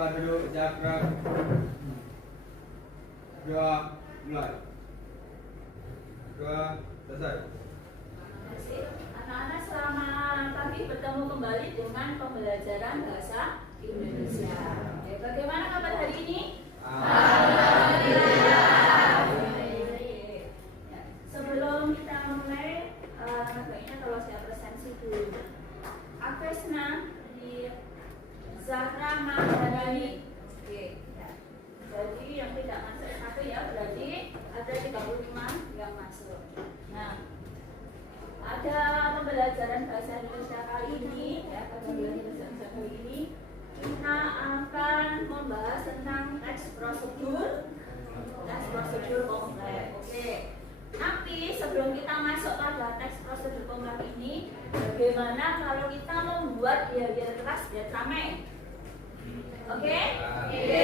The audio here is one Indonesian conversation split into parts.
Buka dulu diagram. 2, mulai. 2, selesai. Anak-anak selamat pagi, bertemu kembali dengan pembelajaran bahasa Indonesia. Oke, bagaimana kabar hari ini? Alhamdulillah. Ya, sebelum kita mulai, baiknya kalau saya presentasi dulu. Agresna di Zahra Maharani. Oke. Ya. Jadi yang tidak masuk satu ya, berarti ada 35 yang masuk. Nah, ada pembelajaran bahasa Indonesia kali ini ya, pembelajaran bahasa Indonesia kali ini kita akan membahas tentang teks prosedur kompleks. Oke. Tapi sebelum kita masuk pada teks prosedur kompleks ini, bagaimana kalau kita membuat biar keras biar ramai? Oke? Oke.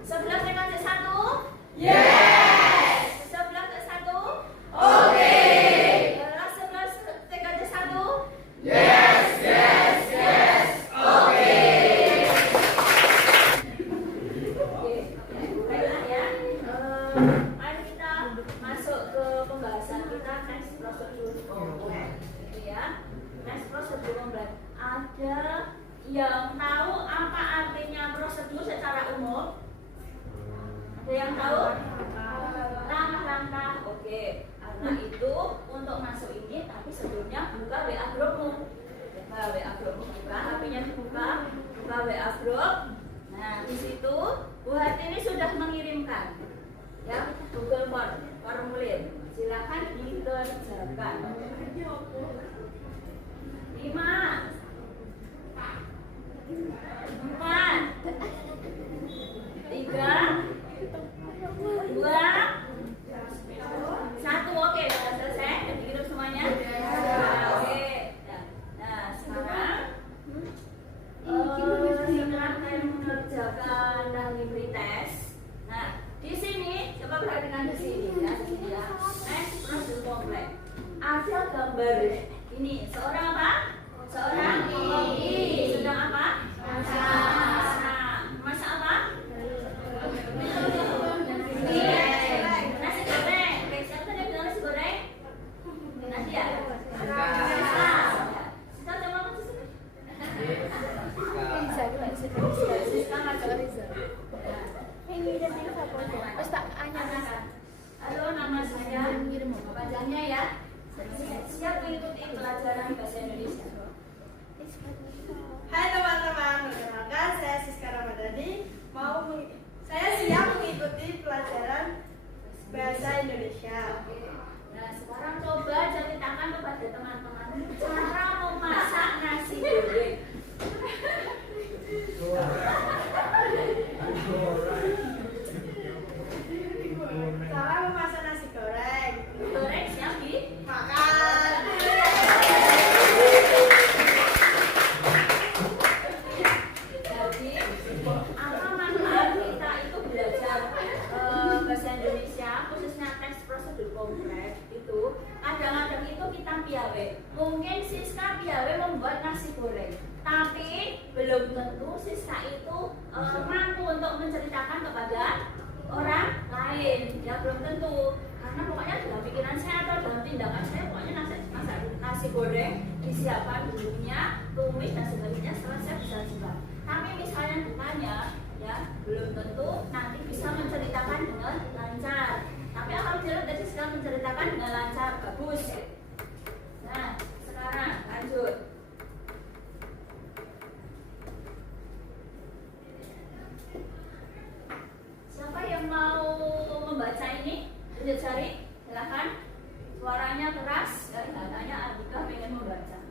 Sebelah TKJ 1? Yes. Sebelah TKJ 1? Oke. Sebelah TKJ 1? Yes, yes, yes. Oke. Oke, baiklah ya. Mari kita masuk ke pembahasan kita teks prosedur kompleks. Gitu ya. Teks prosedur kompleks. Ada yang tahu apa artinya prosedur secara umum? Ada yang tahu? Langkah-langkah. Oke. Karena itu untuk masuk ini, tapi sebelumnya buka WA grupmu. Buka WA grupmu, buka HP-nya dibuka, buka WA grup. Nah, di situ Bu Hartini sudah mengirimkan ya Google formulir. Silakan dikerjakan. 5 4 3 1, oke, sudah selesai. Dikirim semuanya. Oke. Nah, sekarang setelah kalian mengerjakan dan diberi tes. Nah, di sini coba perhatikan di sini ya, di sini ya. Teks prosedur kompleks. Ada gambar ini. Seorang apa? Seorang koki. Sedang apa? Masak apa? Nasi goreng. Siapa tadi yang bilang nasi goreng? Nasi ya? Kita coba apa sih? Halo, nama saya. Wajahnya ya. Siap mengikuti pelajaran bahasa Indonesia. Hai teman-teman, perkenalkan saya Siska Ramadhani. Saya siap mengikuti pelajaran bahasa Indonesia. Nah, sekarang coba ceritakan kepada teman-teman cara memasak nasi goreng. Cara memasak nasi goreng. Goreng siap Makan. Jadi, apa manfaat kita itu belajar bahasa Indonesia, khususnya teks prosedur kompleks itu, kadang-kadang itu kita piawe. Mungkin Siska piawe membuat nasi goreng, tapi belum tentu Siska itu mampu untuk menceritakan kepada orang lain. Ya belum tentu, karena pokoknya dalam pikiran saya atau dalam tindakan saya pokoknya masak nasi goreng, disiapkan bumbunya, tumis dan sebagainya, setelah saya bisa coba. Tapi misalnya ditanya, ya belum tentu nanti bisa menceritakan dengan lancar. Tapi alhamdulillah tadi sudah menceritakan dengan lancar, bagus. Nah, sekarang lanjut. Siapa yang mau membaca ini? Tunjuk jari, silakan. Suaranya keras, ya, katanya Andika pengen membaca.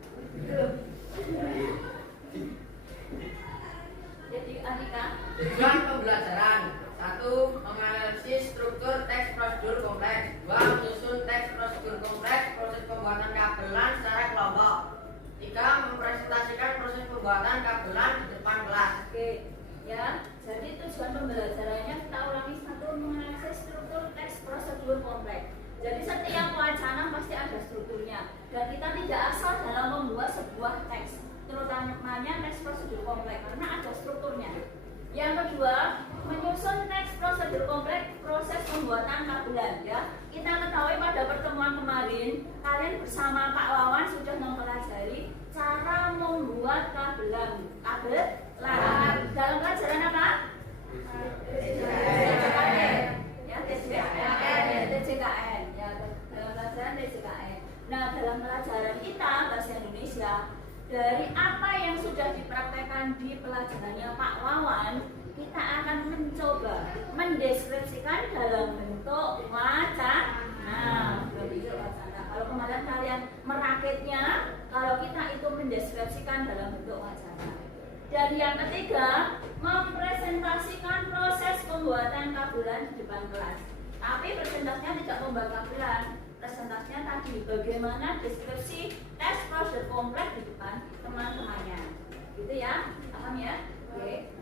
Jadi Andika. Tujuan pembelajaran: 1. Menganalisis struktur teks prosedur kompleks. 2. Menyusun teks prosedur kompleks, proses pembuatan kabelan secara kelompok. 3. Mempresentasikan proses pembuatan kabelan di depan kelas. Oke, ya. Jadi tujuan pembelajarannya kita ulangi. 1. Menganalisis struktur teks prosedur kompleks. Jadi setiap wacana pasti ada strukturnya, dan kita tidak asal dalam membuat sebuah teks, terutamanya teks prosedur kompleks, karena ada strukturnya. kabelan. Dalam pelajaran apa? TJKN. Ya, TJKN. Ya, dalam pelajaran TJKN. Nah, dalam pelajaran kita bahasa Indonesia, dari apa yang sudah dipraktekkan di pelajarannya Pak Wawan, kita akan mencoba mendeskripsikan dalam bentuk wacana. Kalau kemarin kalian merakitnya, kalau kita itu mendeskripsikan dalam bentuk wacana. Dan yang ketiga, mempresentasikan proses pembuatan kabelan di depan kelas. Tapi presentasinya tidak membuat kabelan. Presentasinya tadi bagaimana deskripsi teks prosedur kompleks di depan teman-temannya. Gitu ya, paham ya? Oke.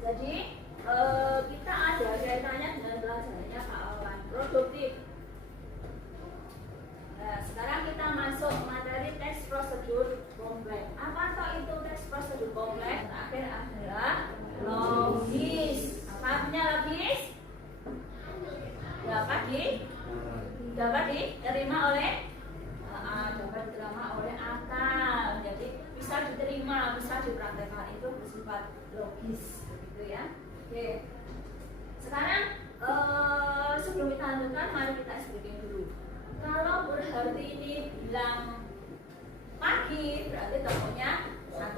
Jadi kita ada kaitannya dengan pelajarannya Pak Wawan, produktif. Nah, sekarang kita masuk materi teks prosedur kompleks. Apa toh itu teks prosedur kompleks? Terakhir adalah logis. Apa artinya logis? Dapat diterima oleh akal. Jadi bisa diterima, bisa dipraktekkan, itu bersifat logis, gitu ya. Oke. Sekarang sebelum kita lanjutkan, mari kita explain dulu. Kalau berarti ini bilang pagi, berarti tepuknya 1.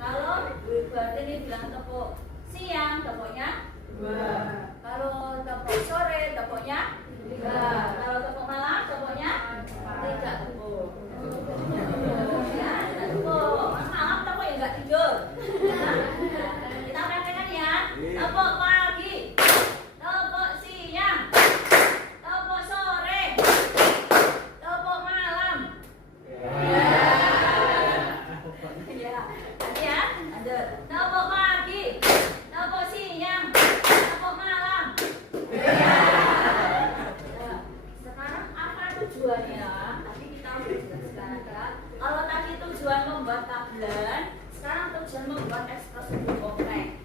Kalau berarti ini bilang tepuk siang, tepuknya 2. Kalau tepuk sore, tepuknya 3. Kalau tepuk malam, tepuknya 3 tepuk. Ya, tidak tepuk. Malam tepuk ya nggak tidur. Kita praktekkan ya. Tepuk pagi, tepuk siang, tepuk sore, tepuk malam. Ya, tadi ya. Ada tepuk pagi, tepuk siang, tepuk malam. Sekarang apa tujuannya? Tadi kita sudah jelaskan ya. Kalau tadi tujuan membuat kabelan, sekarang tujuan membuat teks prosedur kompleks.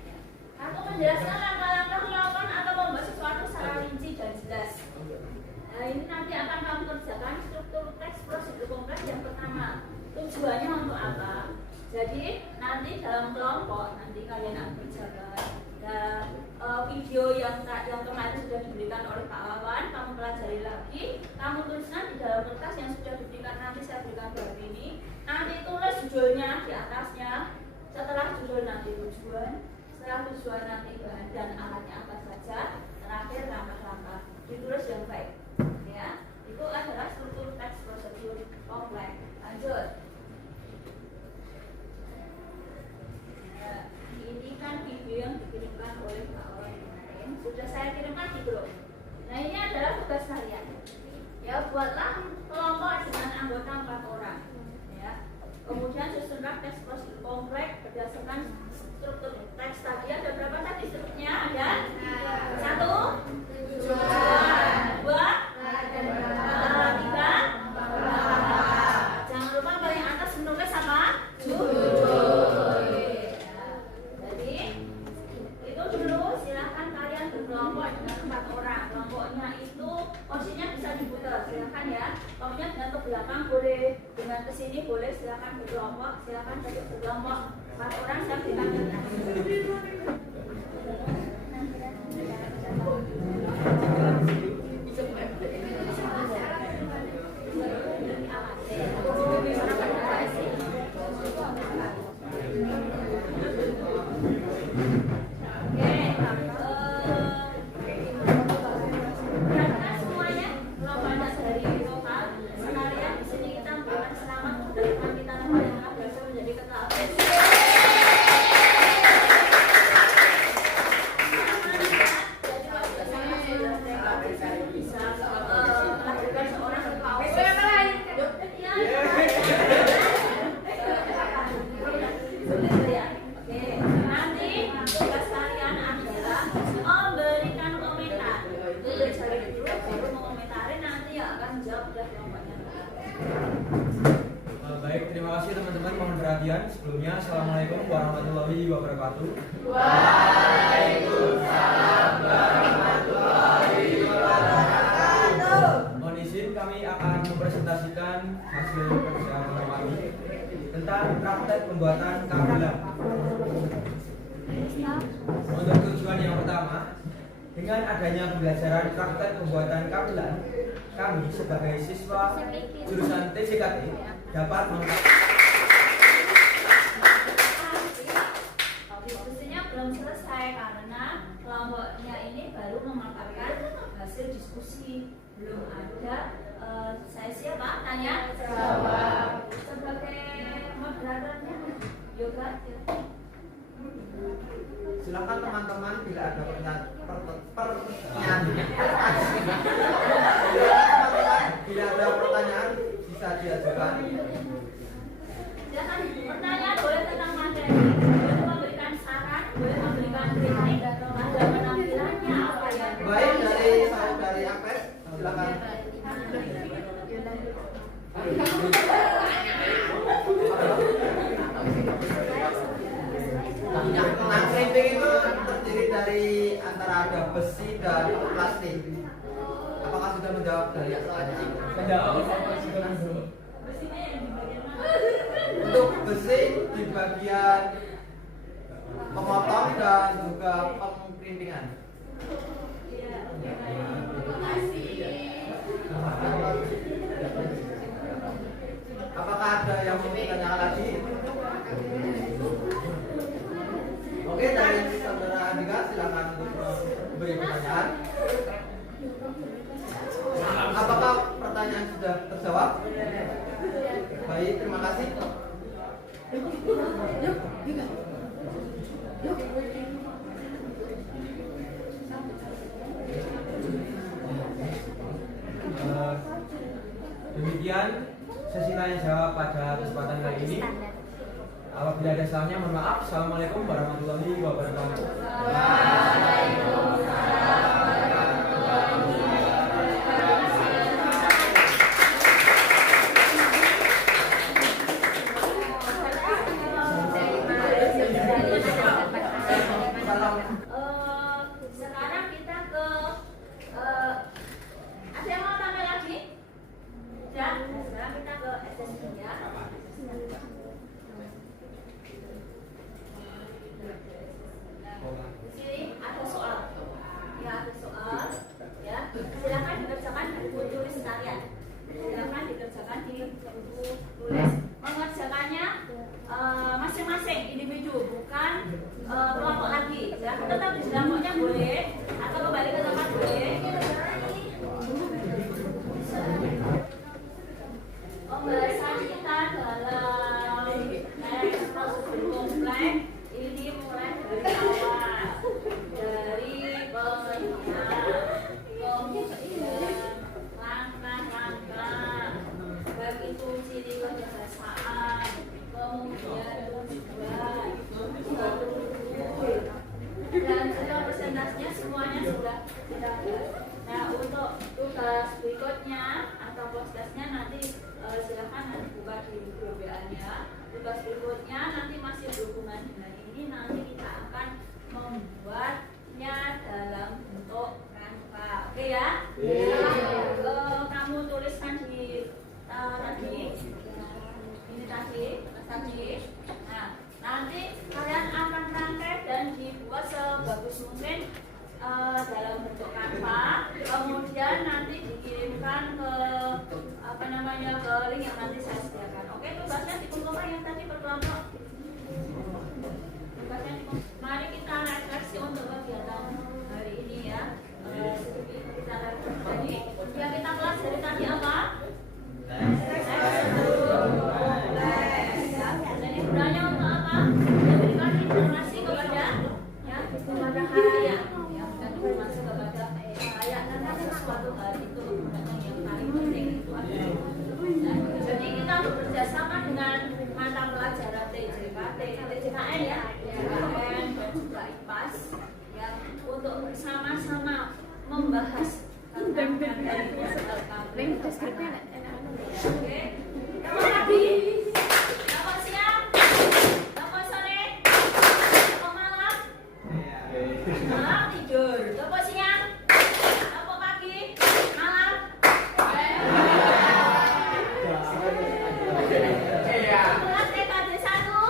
Aku menjelaskan langkah-langkah melakukan atau membuat sesuatu secara rinci dan jelas. Nah, ini nanti akan kamu kerjakan struktur teks prosedur kompleks yang pertama. Tujuannya untuk apa? Jadi nanti dalam kelompok nanti kalian akan kerjakan. Dan video yang kemarin sudah diberikan oleh Pak Wawan, kamu pelajari lagi, kamu tuliskan di dalam kertas yang sudah diberikan, nanti saya berikan hari ini. Nanti tulis judulnya di atasnya. Setelah judul nanti tujuan, setelah tujuan nanti bahan dan alatnya apa saja, terakhir langkah-langkah. Ditulis yang baik, ya. Itu adalah struktur teks prosedur kompleks. Lanjut. Nah, ini kan video yang dikirimkan oleh Pak Wawan kemarin, sudah saya kirimkan di grup. Nah, ini adalah tugas kalian. Ya, buatlah kelompok dengan anggota 4 orang. Ya. Kemudian susunlah teks prosedur kompleks berdasarkan struktur teks tadi. Ada berapa tadi strukturnya? Ada 1, 2, 3, 4. Jangan lupa paling atas menulis apa? Judul. Jadi itu dulu, silahkan kalian berkelompok dengan 4 orang. Kelompoknya itu posisinya bisa diputar, silahkan ya. Kemudian dengan ke belakang boleh, dengan ke sini boleh, silahkan berkelompok, silahkan duduk berkelompok. 4 orang saya berikan kertas. Baik, terima kasih teman-teman, mohon perhatian. Sebelumnya, Assalamualaikum warahmatullahi wabarakatuh. Waalaikumsalam warahmatullahi wabarakatuh. Mohon izin, kami akan mempresentasikan hasil kerja kami tentang praktek pembuatan kabelan. Untuk tujuan yang pertama, dengan adanya pembelajaran praktek pembuatan kabelan, kami sebagai siswa jurusan TJKT dapat Diskusinya belum selesai karena kelompoknya ini baru memaparkan hasil diskusi, belum ada sesi apa? Tanya jawab. Sebagai moderatornya, Yoga. Silakan teman-teman bila ada pertanyaan bila ada pertanyaan bisa diajukan. Silakan pertanyaan boleh tentang materi, boleh memberikan saran, boleh memberikan kritik, ada penampilannya apa ya? Baik, dari saudari Akres, silakan. Nah, krimping itu terdiri dari antara ada besi dan plastik. Apakah sudah menjawab dari pertanyaan? menjawab. Untuk besi di bagian pemotong dan juga pengkrimpingan. Apakah ada yang mau ditanyakan lagi? Oke, dari saudara Andika silakan untuk memberi pertanyaan. Apakah pertanyaan sudah terjawab? Baik, terima kasih. Demikian sesi tanya jawab pada kesempatan kali ini. Apabila ada salahnya mohon maaf. Assalamualaikum warahmatullahi wabarakatuh. Sekarang kita ke ada yang mau tanya lagi? Ya, sekarang kita ke SSI ya. Di sini ada soal. Ya, ada soal. Ya, silakan dikerjakan di buku tulis kalian. Silakan dikerjakan di buku tulis. Mengerjakannya masing-masing individu, bukan kelompok lagi. Silakan tetap di kelompoknya boleh atau kembali ke tempat boleh. Pembahasan kita dalam teks prosedur kompleks ini mulai dari awal, dari pengertian, kemudian langkah-langkah, baik itu ciri kebahasaan, kemudian tujuan, struktur, dan juga presentasinya semuanya sudah ada. Nah, untuk tugas berikutnya atau prosesnya nanti silakan nanti buka di grup WA-nya. Tugas berikutnya nanti masih berhubungan dengan ini, nanti kita akan membuatnya dalam bentuk rangka. Oke ya? Kamu tuliskan di tadi ini tadi. Nah, nanti kalian akan rangkai dan dibuat sebagus mungkin dalam bentuk kanva, kemudian nanti dikirimkan ke ke link yang nanti saya sediakan. Oke, tugasnya dikumpulkan yang tadi berkelompok. Tugasnya dikumpulkan. Mari kita refleksi untuk kegiatan hari ini ya. Kita refleksi. Jadi yang kita kelas dari tadi apa? Jadi gunanya untuk apa? Memberikan informasi kepada halayak, dan informasi kepada halayak tentang sesuatu hal itu yang paling penting itu adalah. Jadi kita bekerja sama dengan mata pelajaran TJKN ya, TJKN dan juga IPAS ya, untuk bersama-sama membahas tentang materi kesehatan. Oke, selamat pagi, selamat siang, selamat sore, selamat malam, malam tidur, selamat siang, selamat pagi, malam. Kelas TKD 1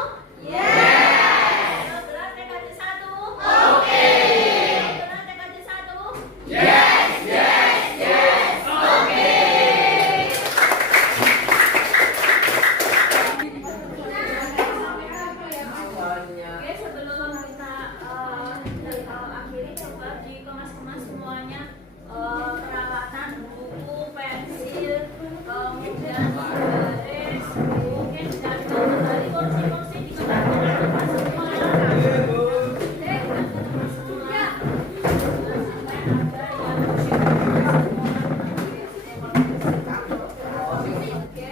informasinya. Oke, sebelum kita akhiri, coba dikemas-kemas semuanya, peralatan, buku, pensil, kemudian garis, mungkin dan kembali kursi-kursi dikemas semua. Oke,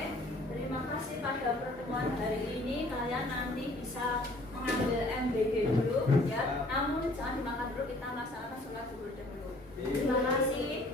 terima kasih pada pertemuan hari ini. Kalian nanti bisa mengambil MBG dulu ya. Namun jangan dimakan dulu, kita melaksanakan sholat zuhur dahulu. Terima kasih.